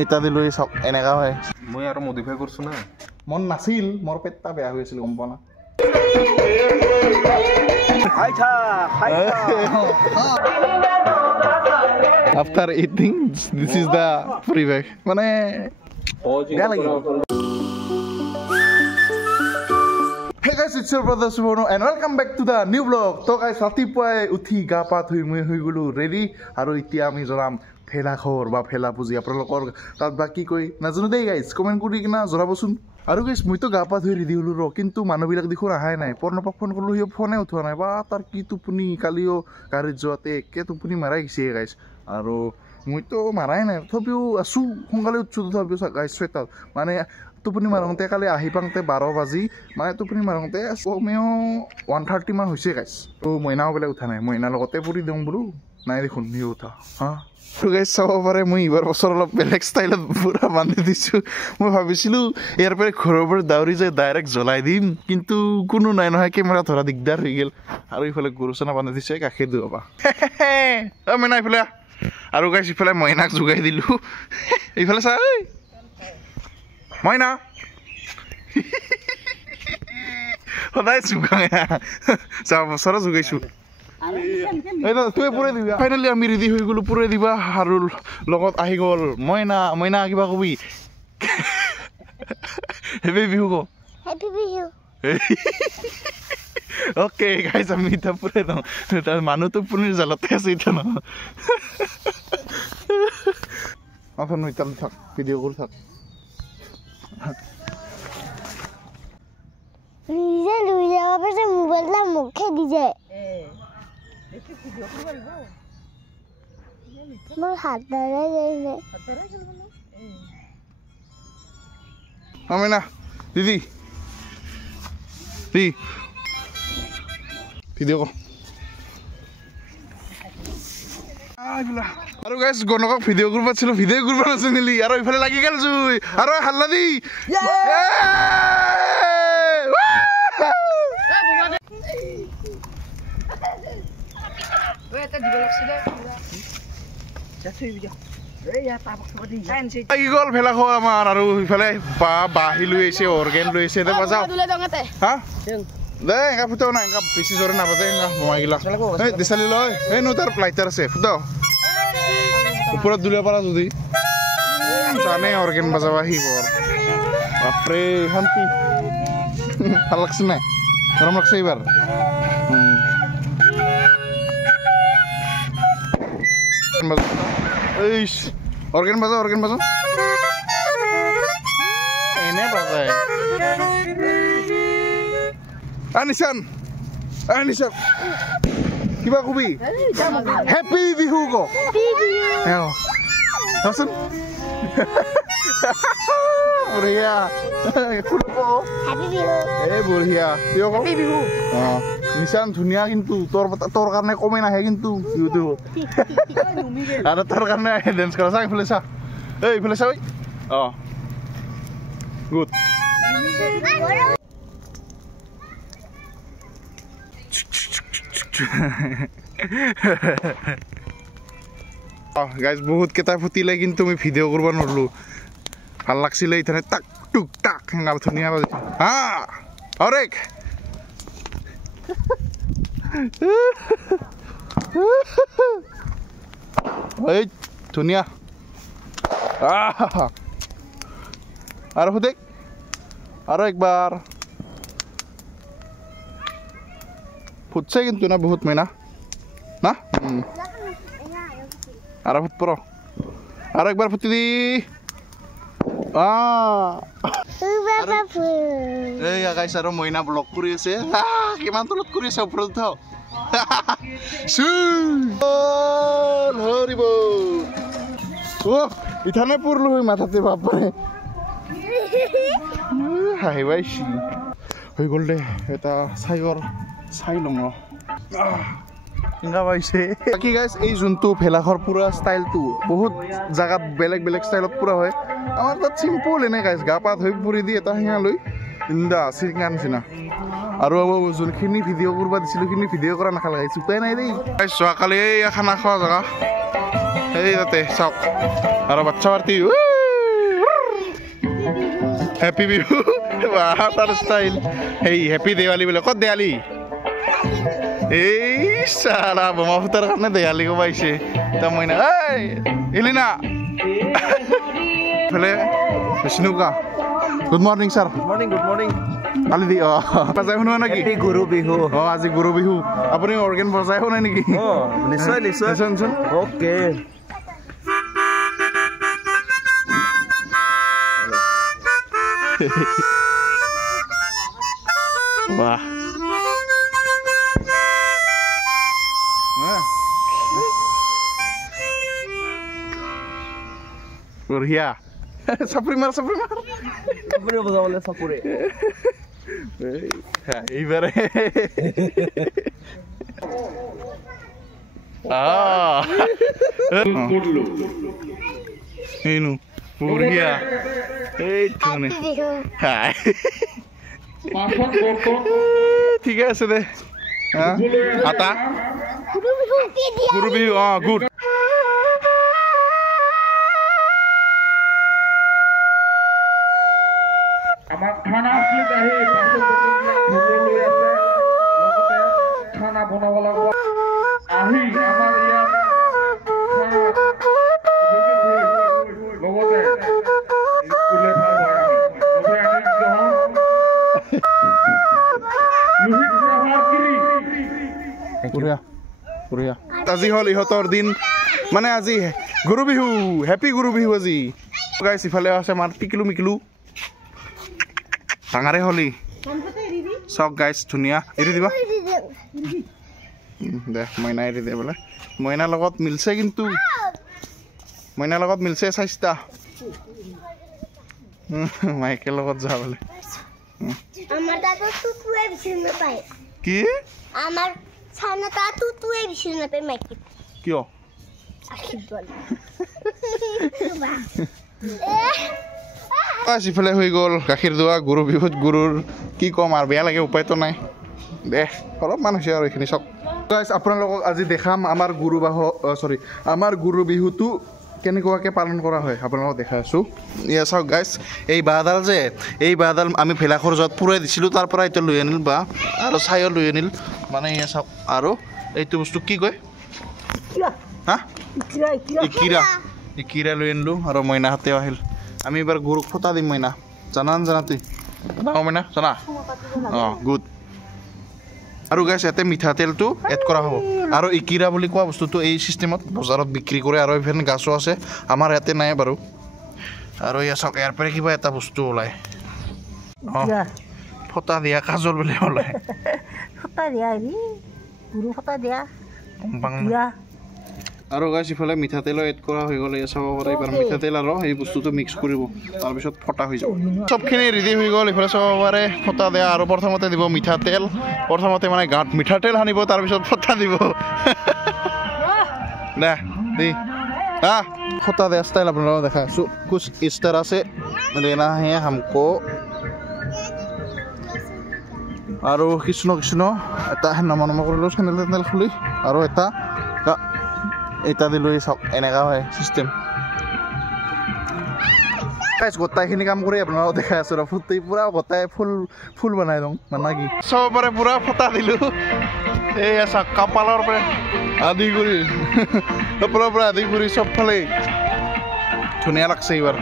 এটা দিলোঁ চাওক এনেকুৱা হয় মই আৰু মডিফাই কৰিছোঁ না মন নাছিল মোৰ পেটটা বেয়া হৈ আছিল গম পোৱা না After eating, this is the free bag. মানে বেয়া লাগিব Hey guys, it's your brother Subono and welcome back to the new vlog. So guys, ৰাতিপুৱাই উঠি গা পা ধুই মই হৈ গ'লো ৰেডি আৰু এতিয়া আমি জনাম ফেলাখৰ বা ফেলা পুজি আপোনালোকৰ তাত বা কি কৈ নাজানো দেই গাইজ কমেণ্ট কৰি কিনা জনাবচোন আৰু গাইজ মইতো গা পা ধুই ৰেডি হ'লো কিন্তু মানুহবিলাক দেখোন আহাই নাই পৰ্ণপাক ফোন কৰিলোঁ সি ফোনে উঠোৱা নাই বা তাৰ কি টোপনি কালিও গাড়ীত যোৱাতে একে টোপনি মাৰাই গৈছে গাইজ আৰু মইতো মাৰাই নাই তথাপিও আছোঁ সোনকালে উঠছোঁ তথাপিও গাইজ 6টাত মানে টোপনি মাৰোঁতে কালি আহি পাওঁতে 12 বাজি মানে টোপনি মাৰোঁতে কমেও 1:30 মান হৈছে গাইজ তো মইনাও বোলে উঠা নাই মইনাৰ লগতে পৰি দিওঁ বোলো নাই দেখোন নিও উঠা হা তো গাইজ চাব পাৰে মই এইবাৰ বছৰ অলপ বেলেগ ষ্টাইলত পুৰা বান্ধি দিছোঁ মই ভাবিছিলোঁ ইয়াৰ পৰা ঘৰৰ পৰা দাউৰি যায় ডাইৰেক্ট জ্বলাই দিম কিন্তু কোনো নাই নহয় কেমেৰা ধৰা দিগদাৰ হৈ গ'ল আৰু ইফালে গৰু চানা বান্ধি দিছে গাখীৰ দিবা মইনা ইফালে আৰু গাইজ ইফালে মইনাক যোগাই দিলোঁ এইফালে চা মইনা সদায় যোগাই চা বছৰ যোগাইছোঁ তুই পুৰাই দিবা ফাইনেলি আমি ৰেডি হৈ গ'লো পুৰাই দিবা আৰু লগত আহি গ'ল মইনা মইনা কিবা কবি হেপী বিহু ক হেপী বিহু অ'কে গাইজ আমি এতিয়া পুৰাই দিওঁ তাৰ মানুহটো পুনিৰ জালতে আছে এতিয়া নহয় অথন এতিয়া থাক ভিডিঅ' কৰি থাক নিজে লৈ যাব পাৰিছে মোবাইলটা মুখে দিছে মোৰ হাতৰে গৈছে মইনা দিদি দি ভিডিঅ' কৰ আৰু গাইজ গণকক ভিডিঅ' কৰিব পাইছিলোঁ ভিডিঅ' কৰিব নাচিলি আৰু ইফালে লাগি গ'ল জুই আৰু হাল্লা দি লাগি গ'ল ভেলাঘৰ আমাৰ আৰু ইফালে বাঁহী লৈ আহিছে অৰ্গেন লৈ আহিছে বাজাও হা দে এনেকা ফুটাও নাই এনেকা বেছি জোৰে নাবাজে এনেকা মোমাইগিলা এই দিচালি লয় এই নো তাৰ লাইটাৰ আছে ফুটাও ওপৰত দুলিয়া পাৰা যদি জানে অৰ্গেন বাজাব আহিব বাপৰে শান্তি ভাল লাগছে নাই গৰম লাগছে এইবাৰ অৰ্গেন বাজা এনে বাজায় নিশান কিবা কবি হেপী বিহু কচোন বঢ়িয়া বঢ়িয়া নিশান ধুনীয়া কিন্তু তোৰ কাৰণে কমে নাহে কিন্তু ইউটিউবত আৰু তোৰ কাৰণে ডেন্স কৰা চা এইফালে চা এইফালে চা অঁ গুড গাইজ বহুত কেইটা ফুটিলে কিন্তু মই ভিডিঅ' কৰিব নোৱাৰিলোঁ ভাল লাগছিলে ইথানে টাক টুক টাক সেনেকা ধুনীয়া বাজিছে হা অৰেক এই ধুনীয়া আৰু ফুটেক আৰু একবাৰ ফুটছে কিন্তু না বহুত মইনা না আৰু ফুট পৰ আৰু একবাৰ ফুটি দি এই গাইছ আৰু মইনা ব্লগ কৰি আছে কিমান তলত কৰি আছে ওপৰত উঠাও হৰিব ইথানে পৰলো হৈ মাথাতে বাপৰে হাঁহিবাইছি হৈ গ'ল দে এটা চাই লওঁ কেনেকুৱা পাইছে বাকী গাইজ এই যোনটো ভেলাঘৰ পুৰা ষ্টাইলটো বহুত জাগাত বেলেগ বেলেগ ষ্টাইলত পুৰা হয় আমাৰ তাত চিম্পল এনে গাইজ গা পা ধুই পুৰি দি এটা শিঙা লৈ ইন্দা চিৰিঙা নিচিনা আৰু যোনখিনি ভিডিঅ' কৰিব দিছিলোঁ সেইখিনি ভিডিঅ' কৰা নাখালে গাইজ উপায় নাই দেই যোৱাকালি এই খানা খোৱা জেগা এই তাতে চাওক আৰু বাচ্চা পাৰ্টি হেপী বিহু বাহ তাৰ ষ্টাইল হেই হেপী দেৱালী বোলে ক'ত দেৱালী এই সালা বোমা ফুটাৰ কাৰণে দেৱালী কবাইছে তা মইনা এই ইলিনা ফলে বিষ্ণুকা good morning sir good morning কালি দি বাজাই শুনোৱা নেকি গুৰু বিহু আজি গুৰু বিহু আপুনি অৰ্গেন বজাই শুনাই নেকি নিশ্চয় নিশ্চয় শুনচোন ওকে বাহ বঢ়িয়া চাপৰি মাৰ চাপৰি বজাবলে চাপৰি এইবাৰে এইনো বঢ়িয়া এইটো ঠিকে আছে দে আটা গুৰু বিহু গুড আমাৰ খানা আছিল আহি লৈ আছে লগতে খানা বনাব লাগিব আহি আমাৰ ইয়াত লগতে স্কুলে ভাল হয় আজি হ'ল ইহঁতৰ দিন মানে আজি গুৰু বিহু হেপী গুৰু বিহু আজি গাইছ ইফালে আছে আমাৰ টিকিলু মিকিলু ডাঙাৰে হলি চাওক গাইছ ধুনীয়া এৰি দিবা দে মইনা এৰি দে বোলে মইনাৰ লগত মিলছে কিন্তু মইনাৰ লগত মিলছে স্বাস্থ্য মাইকেৰ লগত যা বোলে আমার দাদা তুতুয়ে বিছুন না পায় কি আমার ছানা তা তুতুয়ে বিছুন না পায় মাইকে কিয় আখির দল সিফালে হৈ গ'ল গাখীৰ দোৱা গুৰু বিহুত গুৰুৰ কি ক'ম আৰু বেয়া লাগে উপায়তো নাই দে অলপমান হৈছে আৰু এইখিনি চাওক গাইছ আপোনালোকক আজি দেখাম আমাৰ আমাৰ গুৰু বিহুটো কেনেকুৱাকৈ পালন কৰা হয় আপোনালোকক দেখাই আছোঁ ইয়া চাওক গাইছ এই বাঁহডাল যে এই বাঁহডাল আমি ভেলাঘৰ য'ত পুৰাই দিছিলোঁ তাৰ পৰা এতিয়া লৈ আনিল বা আৰু চাইও লৈ আনিল মানে ইয়া চাওক আৰু এইটো বস্তু কি কয় হা কিৰা লৈ আনিলোঁ আৰু মইনাহঁতেও আহিল আমি এবাৰ গৰুক ফটা দিম মইনা জানা তুই মইনা জানা গুড আৰু গাইছ ইয়াতে মিঠাতেলটো এড কৰা হ'ব আৰু এই কিৰা বুলি কোৱা বস্তুটো এই চিষ্টেমত বজাৰত বিক্ৰী কৰে আৰু ইভেন গাছো আছে আমাৰ ইয়াতে নাই বাৰু আৰু ইয়াৰ চাওক ইয়াৰ পৰা কিবা এটা বস্তু ওলায় ফটা দিয়া কাজল বুলি ওলায় আৰু গাইছ ইফালে মিঠাতেলো এড কৰা হৈ গ'ল চাব পাৰে এইবাৰ মিঠাতেল আৰু এই বস্তুটো মিক্স কৰিব তাৰপিছত ফটা হৈ যাব চবখিনি ৰেডি হৈ গ'ল ইফালে চাব পাৰে ফটা দিয়া আৰু প্ৰথমতে দিব মিঠাতেল প্ৰথমতে মানে গাঁত মিঠাতেল সানিব তাৰপিছত ফটা দিব দে দেই ফটা দিয়া ষ্টাইল আপোনালোকক দেখাই আছোঁ কুছ ইছ तरह से लेना है हमको আৰু কৃষ্ণ এটা নমা কৰিলোঁ চেনেল খুলি আৰু এটা এটা দিলোঁ চাওক এনেকুৱা হয় চিষ্টেম গোটাইখিনি কাম কৰি আপোনালোকক দেখাই আছোঁ ৰ ফুটি পূৰা গোটাই ফুল বনাই দিওঁ মানে কি চব পাৰে পূৰা ফটা দিলোঁ এই চাওক কপালৰ পৰা আদি কৰি কপালৰ পৰা আদি কৰি চবফালে ধুনীয়া লাগছে এইবাৰ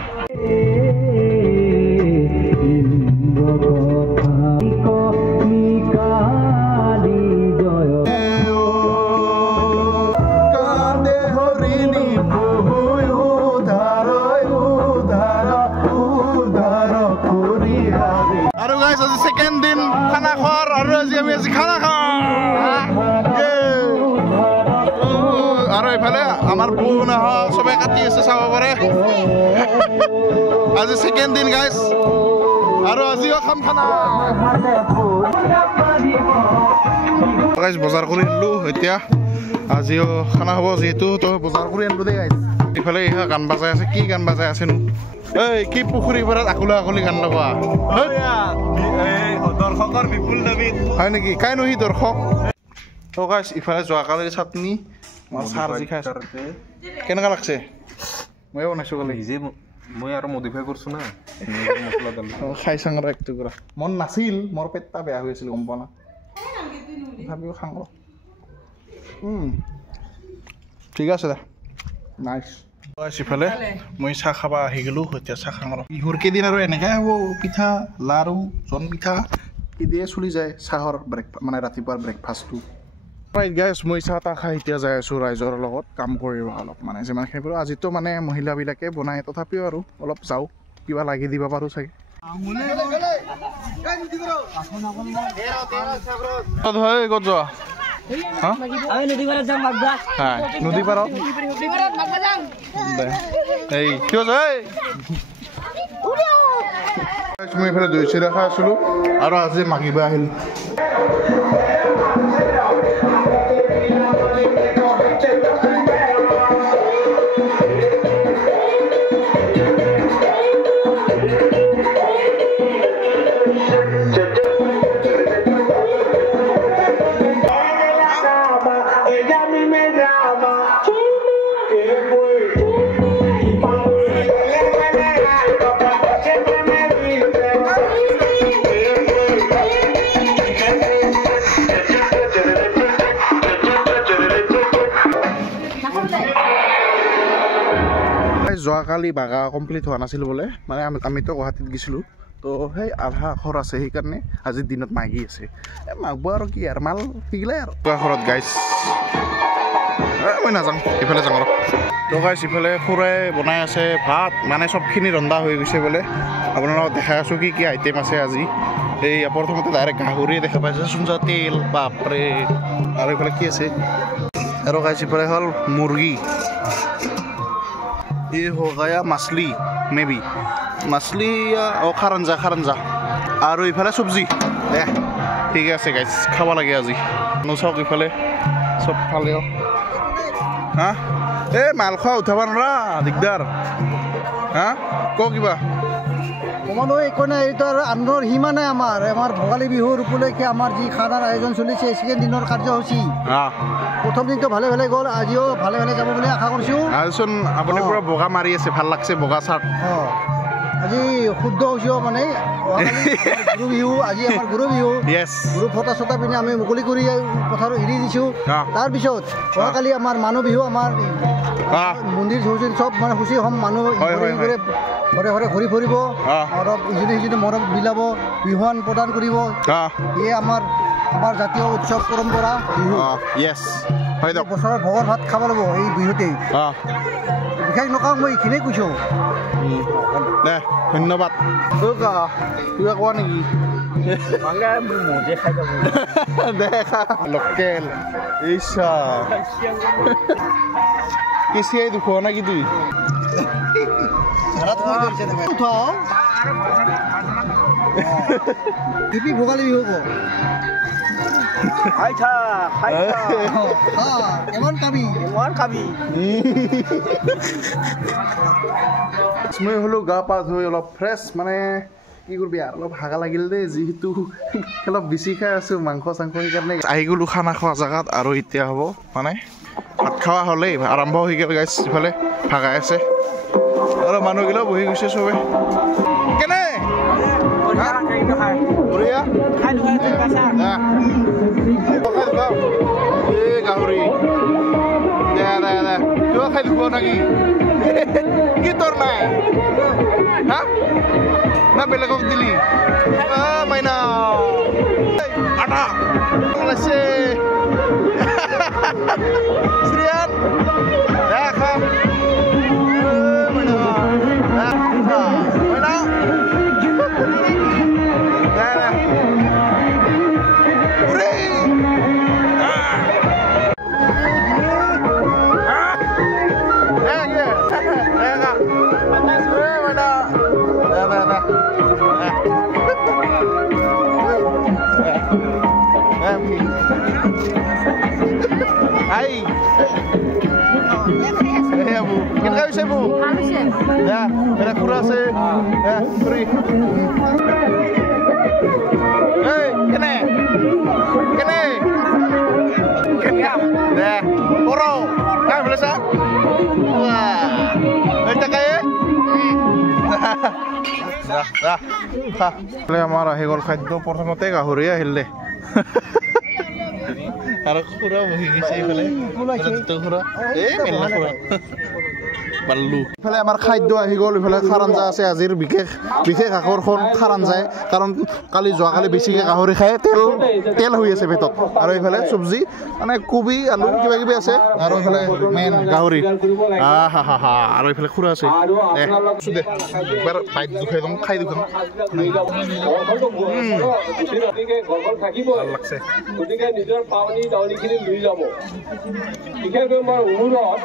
সেকেন্ড দিন খানা খোৱাৰ আৰু আজি আমি খানা খাওঁ আৰু এইফালে আমাৰ বৌ নহয় চবে কাটি আছে চাব পাৰে আজি সেকেন্ড দিন গাইছ আৰু আজিও খাম খানা গাইছ বজাৰ কৰি আনিলোঁ এতিয়া আজিও খানা হ'ব যিহেতু তই বজাৰ কৰি আনিলোঁ দেই গাইছ এইফালে গান বাজাই আছে কি গান বাজাই আছেনো এই কি পুখুৰীৰ পৰা আকলি গান লগা দৰ্শকৰ বিপুল দাবীত হয় নেকি কাই নহি দৰ্শক তো গাইছ ইফালে যোৱাকালিৰ চাটনি মাছ সাৰ যি খাইছোঁ কেনেকুৱা লাগছে ময়ো বনাইছোঁ কালি মই আৰু মডিফাই কৰিছো না মছলা দালি খাই চাং ৰ একটু কৰা মন নাছিল মোৰ পেটটা বেয়া হৈ আছিল গম পোৱা না তথাপিও খাং ৰ ঠিক আছে দে নাইচ সিফালে মই চাহ খাবা আহি গ'লো এতিয়া চাহ খাং ৰ বিহুৰ কেইদিন আৰু এনেকৈ হ'ব পিঠা লাৰু জন পিঠা দিয়ে চলি যায় চাহৰ মানে ৰাতিপুৱাৰ ব্ৰেকফাষ্টটো ৰাইট গাইজ মই চাহ তাহ খাই এতিয়া যাই আছোঁ ৰাইজৰ লগত কাম কৰিব অলপ মানে যিমানখিনি পাৰোঁ আজিতো মানে মহিলাবিলাকে বনায় তথাপিও আৰু অলপ যাওঁ কিবা লাগি দিব পাৰোঁ চাগে ক'ত যোৱা নদী পাৰত এই কিয় যায় মই এইফালে দৈ চিৰা খাই আছিলোঁ আৰু আজি মাগিব আহিল যোৱাকালি বাগা কমপ্লিট হোৱা নাছিল বোলে মানে আমিতো গুৱাহাটীত গৈছিলোঁ তো সেই আধা আখৰ আছে সেইকাৰণে আজি দিনত মাগি আছে মাগব আৰু কি আৰু মাল শিকিলে আৰু আখৰত গাইছ মই নাযাওঁ ইফালে যাওঁ আৰু তো গাইছ ইফালে খুৰাই বনাই আছে ভাত মানে চবখিনি ৰন্ধা হৈ গৈছে বোলে আপোনালোকক দেখাই আছোঁ কি কি আইটেম আছে আজি এই প্ৰথমতে ডাইৰেক্ট গাহৰিয়ে দেখা পাইছে চুঞ্জা তেল বাপৰে আৰু এইফালে কি আছে আৰু গাইছ ইফালে হ'ল মুৰ্গী ये हो गया मछली मे बी मछली खारंजा और इफाले सब्जी दे ठीक है गाइस खावा लगे आज नचाওক इफाले सब फाले हाँ ए माल खा उठाब नरा दिगदार हाँ क किबा কমানো একো নাই এইটো আৰু আনন্দৰ সীমা নাই আমাৰ ভোগালী বিহুৰ উপলক্ষে আমাৰ যি খানাৰ আয়োজন চলিছে ছেকেণ্ড দিনৰ কাৰ্যসূচী প্ৰথম দিনটো ভালে ভালে গ'ল আজিও ভালে ভালে যাব বুলি আশা কৰিছোঁ আজিচোন আপুনি পুৰা বগা মাৰি আছে ভাল লাগছে বগা চাৰ্ট আজি শুদ্ধ হৈছোঁ মানে গুৰু বিহু আজি আমাৰ গুৰু বিহু গুৰু ফটা চটা পিনে আমি মুকলি কৰি পথাৰত এৰি দিছোঁ তাৰপিছত যোৱাকালি আমাৰ মানুহ বিহু আমাৰ মন্দিৰ চন্দিৰ চব মানে খুচি হ'ম মানুহ ঘৰে ঘৰে ঘূৰি ফুৰিব অলপ ইজনে সিজনে মৰম বিলাব বিহুৱান প্ৰদান কৰিব এয়ে আমাৰ জাতীয় উৎসৱ পৰম্পৰা বিহু বছৰত ভোগৰ ভাত খাব লাগিব এই বিহুতেই বিশেষ নকওঁ মই এইখিনিয়ে কৈছোঁ দে ধন্যবাদ কিবা কোৱা নেকি লোকেল ইচ্ছা কেচিয়াই দুখোৱা নেকি তুই ভোগালী বিহু মই হ'লো গা পা ধুই অলপ ফ্ৰেছ মানে কি কৰিবি আৰু অলপ হাগা লাগিল দেই যিহেতু অলপ বেছি খাই আছোঁ মাংস চাংস সেইকাৰণে আহি গ'লো খানা খোৱা জেগাত আৰু এতিয়া হ'ব মানে ভাত খোৱা হ'লেই আৰম্ভ হৈ গ'ল গাইছ ইফালে ভাগাই আছে আৰু মানুহগিলাও বহি গৈছে চবে কেনে গাহৰি দে দে দে কিয় খাই দিব নেকি কি তোৰ নাই হা না বেলেগক দিলি মাইনা আটা ওলাইছে শ্রিয়ান দেখা Hai. Bu. Kita bisa Bu. Ya, ada kurasi. Ya, free. Hey, kene. Kene. Kene. Ya, poro. Nah, boleh sah? Wah. Baca kaya? আমাৰ আহি গ'ল খাদ্য প্ৰথমতে গাহৰি আহিল দে আৰু খুৰা বহি গৈছে এইফালে ইফালে আমাৰ খাদ্য আহি গ'ল ইফালে খাৰ আঞ্জা আছে আজিৰ বিশেষ আকৰ্ষণ খাৰ আঞ্জাই কাৰণ যোৱাকালি বেছিকৈ গাহৰি খাই তেল হৈ আছে পেটত আৰু এইফালে চব্জি মানে কবি আলু কিবা কিবি আছে আৰু এইফালে মেইন গাহৰি আৰু এইফালে খুৰা আছে একবাৰ বাইক দুখাই দিম খাই দিম লাগছে গতিকে নিজৰ পাৱনি দাউলিখিনি লৈ যাব বিশেষকৈ মই অনুৰোধ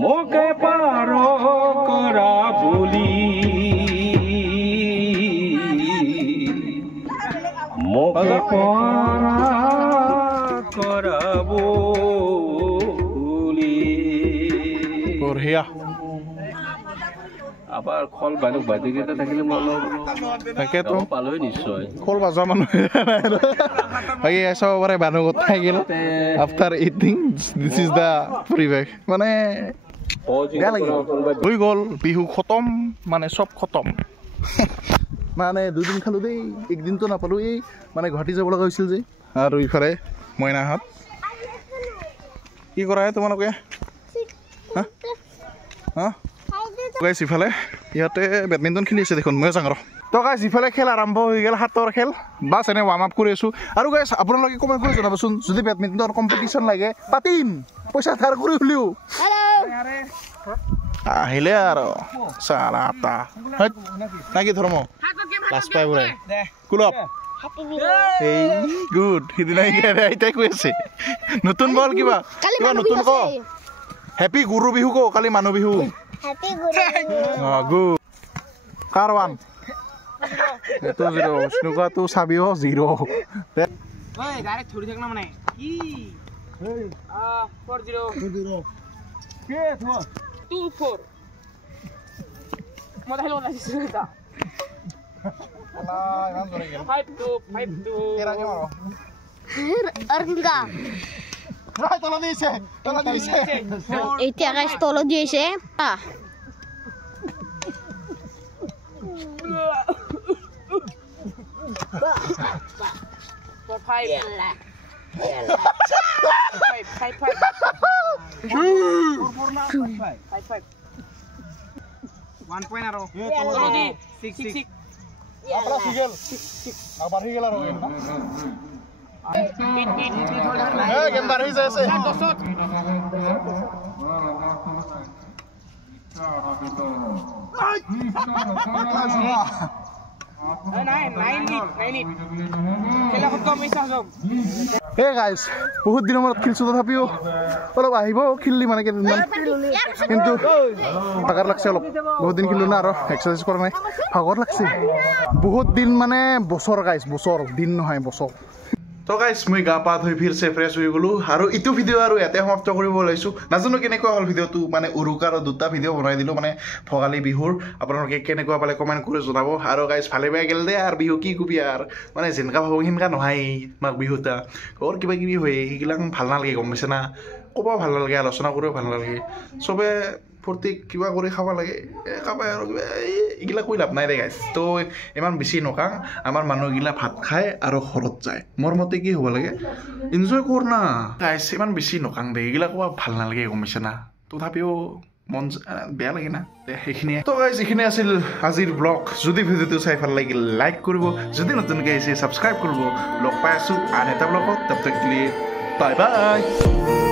মোকে পাৰ কৰা বুলি মোকে পাৰ কৰা বুলি বঢ়িয়া আবার খল বানুক বাদিকেটা থাকিলে মন তাকেতো পালই নিশ্চয় খল বাজা মানুহ বাকি চাব পাৰে বানুকত খাই গেল after eating this is the পৰিৱেশ মানে হৈ গ'ল বিহু খতম মানে চব খতম মানে দুদিন খালো দেই একদিনটো নাপালো এই মানে গুৱাহাটী যাব লগা হৈছিল যে আৰু ইফালে মইনাহঁত কি কৰা তোমালোকে হা গাইছ ইফালে ইয়াতে বেডমিণ্টন খেলি আছে দেখোন মই যাওঁ ৰ তো গাইছ ইফালে খেল আৰম্ভ হৈ গ'ল হাতৰ খেল বাছ এনে ৱাৰ্ম আপ কৰি আছোঁ আৰু গাইছ আপোনালোকে কমেণ্ট কৰি জনাবচোন যদি বেডমিণ্টনৰ কম্পিটিশ্যন লাগে পাতিম পইচা ধাৰ কৰি হ'লেও আহিলে আৰু চালা আটা নাকি ধৰ্ম লাজ পাই বুঢ়াই কুলপ এই গুড সিদিনা আইতাই কৈ আছে নতুন বল কিবা কিবা নতুন ক হেপী গুৰু বিহু ক কালি মানুহ বিহু গুড কাৰ ওৱান এইটো জিৰ' স্নুকাটো চাবিও জিৰ' ডাইৰেক্ট ধৰি থাক না মানে কি 40 কে 24 মই হেলো নাছিছো এটা ইমান ধৰি গেল 52 তেৰা কে মাৰো অৰ্গা ৰাই তলা দিছে এতিয়া গাইস তল দিয়েছে Five. Five. 1 point arrow. Six. आपला सिगल आबार ही गेला रोगे ना ए गेम बार ही जैसे खेला खत्म पैसा खत्म হে গাইজ বহুত দিনৰ মূৰত খেলিছোঁ তথাপিও অলপ আহিব খেলিলি মানে কেইদিনমান কিন্তু ভাগৰ লাগছে অলপ বহুত দিন খেলিলোঁ না আৰু এক্সাৰচাইজ কৰা নাই ভাগৰ লাগছে বহুত দিন মানে বছৰ গাইজ বছৰ দিন নহয় বছৰ তো গাইজ মই গা পা ধুই ফিৰছে ফ্ৰেছ হৈ গ'লোঁ আৰু ইটো ভিডিঅ' আৰু ইয়াতে সমাপ্ত কৰিব ওলাইছোঁ নাজানো কেনেকুৱা হ'ল ভিডিঅ'টো মানে উৰুকাৰ দুটা ভিডিঅ' বনাই দিলোঁ মানে ভোগালী বিহুৰ আপোনালোকে কেনেকুৱা পালে কমেণ্ট কৰি জনাব আৰু গাইজ ভালে বেয়া গেল দে আৰু বিহু কি কবি আৰু মানে যেনেকুৱা ভাবোঁ সেনেকুৱা নহয় মাঘ বিহুটা ঘৰ কিবা কিবি হয় সেইবিলাক ভাল নালাগে গম পাইছে না ক'ব ভাল নালাগে আলোচনা কৰিও ভাল নালাগে চবে ফূৰ্তি কিবা কৰি খাব লাগে খাবাই আৰু কিবা এইগিলা কৈ লাভ নাই দে গাইজ তো ইমান বেছি নকাং আমাৰ মানুহগিলা ভাত খায় আৰু ঘৰত যায় মোৰ মতে কি হ'ব লাগে এনজয় কৰ না গাইজ ইমান বেছি নকাং দে এইগিলা ক'ব ভাল নালাগে গম পাইছে না তথাপিও মন বেয়া লাগে না সেইখিনিয়ে তো গাইজ এইখিনি আছিল আজিৰ ব্লগ যদি ভিডিঅ'টো চাই ভাল লাগিল লাইক কৰিব যদি নতুনকৈ আহিছে ছাবস্ক্ৰাইব কৰিব লগ পাই আছোঁ আন এটা ব্লগত তব তক বাই বাই